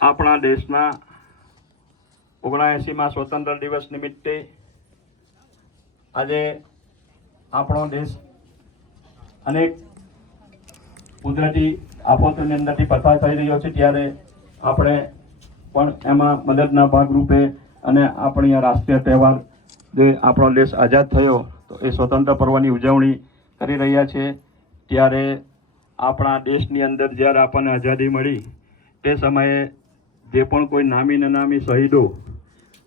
આપણા દેશના 79મા સ્વતંત્ર દિવસ નિમિત્તે આજે આપણો દેશ અનેક કુદરતી આફતોની અંદરથી પસાર થઈ રહ્યો છે, ત્યારે આપણે પણ એમાં મદદના ભાગરૂપે અને આપણી રાષ્ટ્રીય તહેવાર જે આપણો દેશ આઝાદ થયો તો એ સ્વતંત્ર પર્વની ઉજવણી કરી રહ્યા છે। ત્યારે આપણા દેશની અંદર જ્યારે આપણને આઝાદી મળી તે સમયે જે પણ કોઈ નામી નનામી શહીદો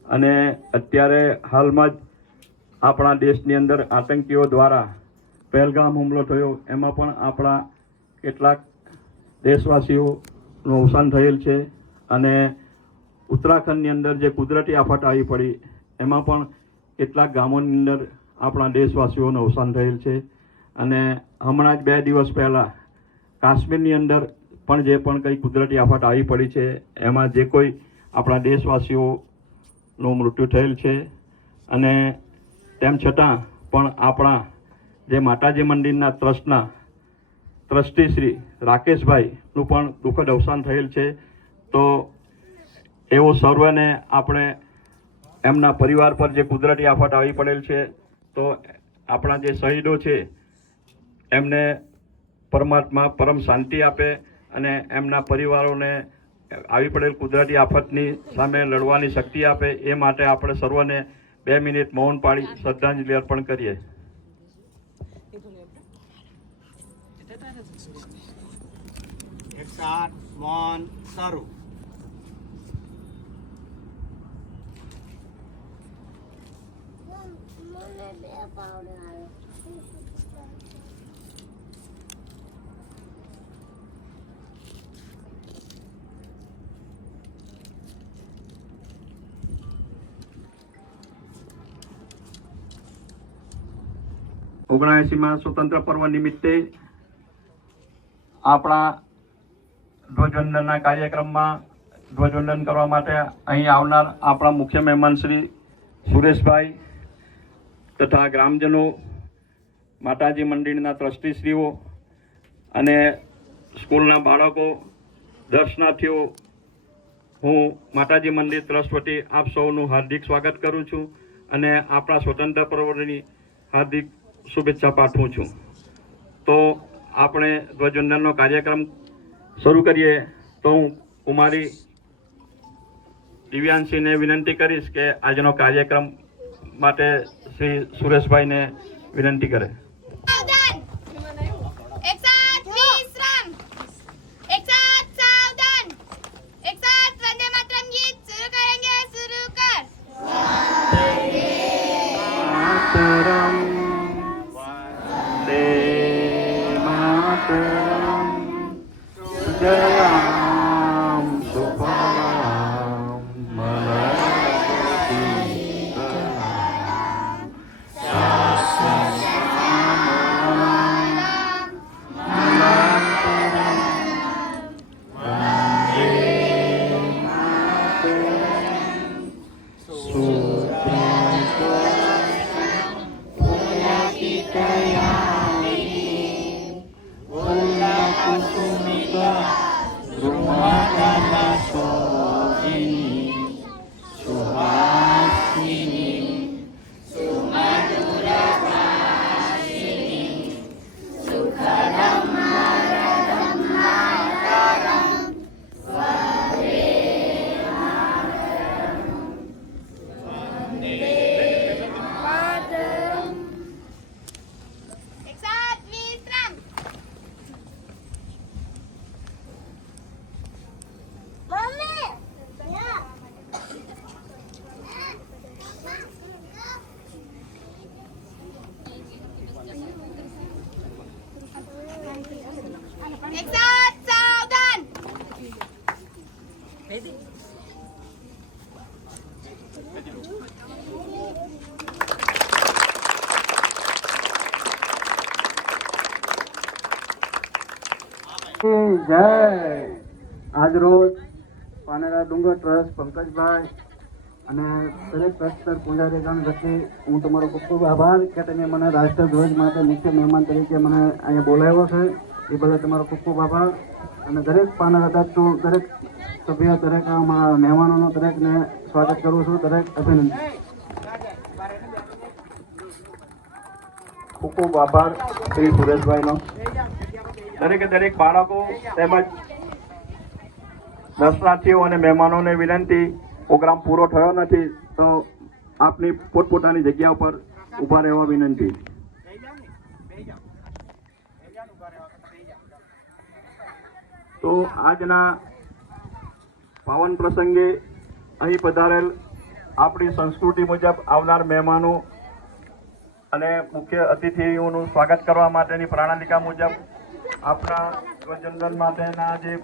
અને અત્યારે હાલમાં જ આપણા દેશની અંદર આતંકીઓ દ્વારા પહેલગામ હુમલો થયો એમાં પણ આપણા કેટલાક દેશવાસીઓનું અવસાન થયેલ છે। અને ઉત્તરાખંડની અંદર જે કુદરતી આફત આવી પડી એમાં પણ કેટલાક ગામોની અંદર આપણા દેશવાસીઓનું અવસાન થયેલ છે। અને હમણાં જ 2 દિવસ પહેલાં કાશ્મીરની અંદર પણ જે પણ કંઈ કુદરતી આફત આવી પડી છે એમાં જે કોઈ આપણા દેશવાસીઓનું મૃત્યુ થયેલ છે। અને તેમ છતાં પણ આપણા જે માતાજી મંદિરના ટ્રસ્ટના ટ્રસ્ટી શ્રી રાકેશભાઈનું પણ દુઃખદ અવસાન થયેલ છે। તો એવો સર્વને આપણે એમના પરિવાર પર જે કુદરતી આફત આવી પડેલ છે તો આપણા જે શહીદો છે એમને પરમાત્મા પરમ શાંતિ આપે અને એમના પરિવારોને આવી પડેલ કુદરતી આફતની સામે લડવાની શક્તિ આપે એ માટે આપણે સર્વને 2 મિનિટ મૌન પાડી શ્રદ્ધાંજલિ અર્પણ કરીએ। મૌન શરૂ। ઓગણએંસીમાં સ્વતંત્ર પર્વ નિમિત્તે આપણા ધ્વજવંદનના કાર્યક્રમમાં ધ્વજવંદન કરવા માટે અહીં આવનાર આપણા મુખ્ય મહેમાન શ્રી સુરેશભાઈ તથા ગ્રામજનો, માતાજી મંદિરના ટ્રસ્ટીશ્રીઓ અને સ્કૂલના બાળકો, દર્શનાર્થીઓ, હું માતાજી મંદિર ટ્રસ્ટ વતી આપ સૌનું હાર્દિક સ્વાગત કરું છું અને આપણા સ્વતંત્ર પર્વની હાર્દિક શુભેચ્છા પાઠવું છું। તો આપણે ધ્વજવંદનનો કાર્યક્રમ શરૂ કરીએ તો હું કુમારી દિવ્યાંશીને વિનંતી કરીશ કે આજનો કાર્યક્રમ માટે શ્રી સુરેશભાઈને વિનંતી કરે। જય આજ રોજ પાનેરા ડુંગર ટ્રસ્ટ પંકજભાઈ અને દરેક ટ્રસ્ટર પૂજારીગણ વચ્ચે હું તમારો ખૂબ ખૂબ આભાર કે તમે મને રાષ્ટ્રધ્વજ માટે મુખ્ય મહેમાન તરીકે મને અહીંયા બોલાવ્યો છે। એ બદલ તમારો ખૂબ ખૂબ આભાર. અને દરેક પાનરા દરેક સભ્ય, દરેક અમારા મહેમાનોનો દરેકને સ્વાગત કરું છું. દરેક અભિનંદન. ખૂબ ખૂબ આભાર શ્રી સુરેશભાઈનો. દરેકે દરેક બાળકો તેમજ દર્શનાર્થીઓ અને મહેમાનોને વિનંતી, પ્રોગ્રામ પૂરો થયો નથી તો આપની પોતપોતાની જગ્યા ઉપર ઊભા રહેવા વિનંતી. તો આજના પાવન પ્રસંગે અહીં પધારેલ આપણી સંસ્કૃતિ મુજબ આવનાર મહેમાનો અને મુખ્ય અતિથિઓનું સ્વાગત કરવા માટેની પ્રણાલિકા મુજબ આપણા ધ્વજવંદન માટેના જે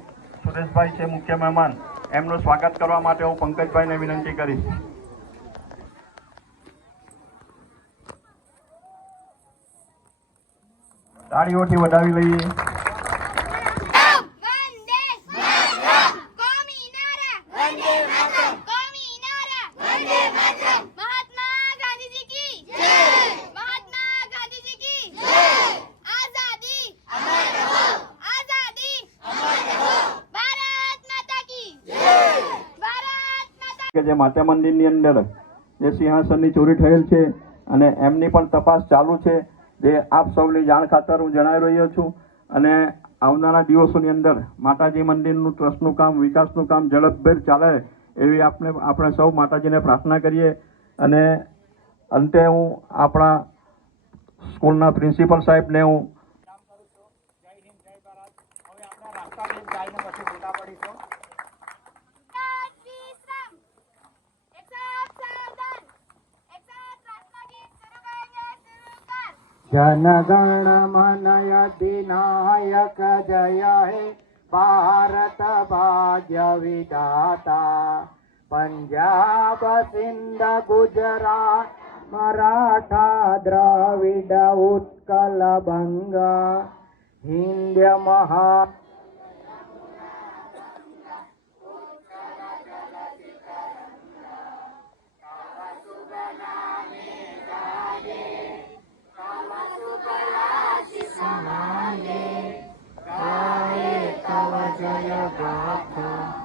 સુરેશભાઈ છે મુખ્ય મહેમાન, એમનું સ્વાગત કરવા માટે હું પંકજભાઈને વિનંતી કરીશ. તાળીઓથી વધાવી લઈએ. કે જે માતા મંદિરની અંદર જે સિંહાસનની ચોરી થયેલ છે અને એમની પણ તપાસ ચાલુ છે, જે આપ સૌની જાણ ખાતર હું જણાવી રહ્યો છું. અને આવનારા દિવસોની અંદર માતાજી મંદિરનું ટ્રસ્ટનું કામ, વિકાસનું કામ ઝડપભેર ચાલે એવી આપણે સૌ માતાજીને પ્રાર્થના કરીએ. અને અંતે હું આપણા સ્કૂલના પ્રિન્સિપલ સાહેબને હું जनगण मन अधिनायक जय हे भारत भाग्य विधाता. पंजाब सिंध गुजरात मराठा द्रविड उत्कल बंग हिंद महा जय गाथा.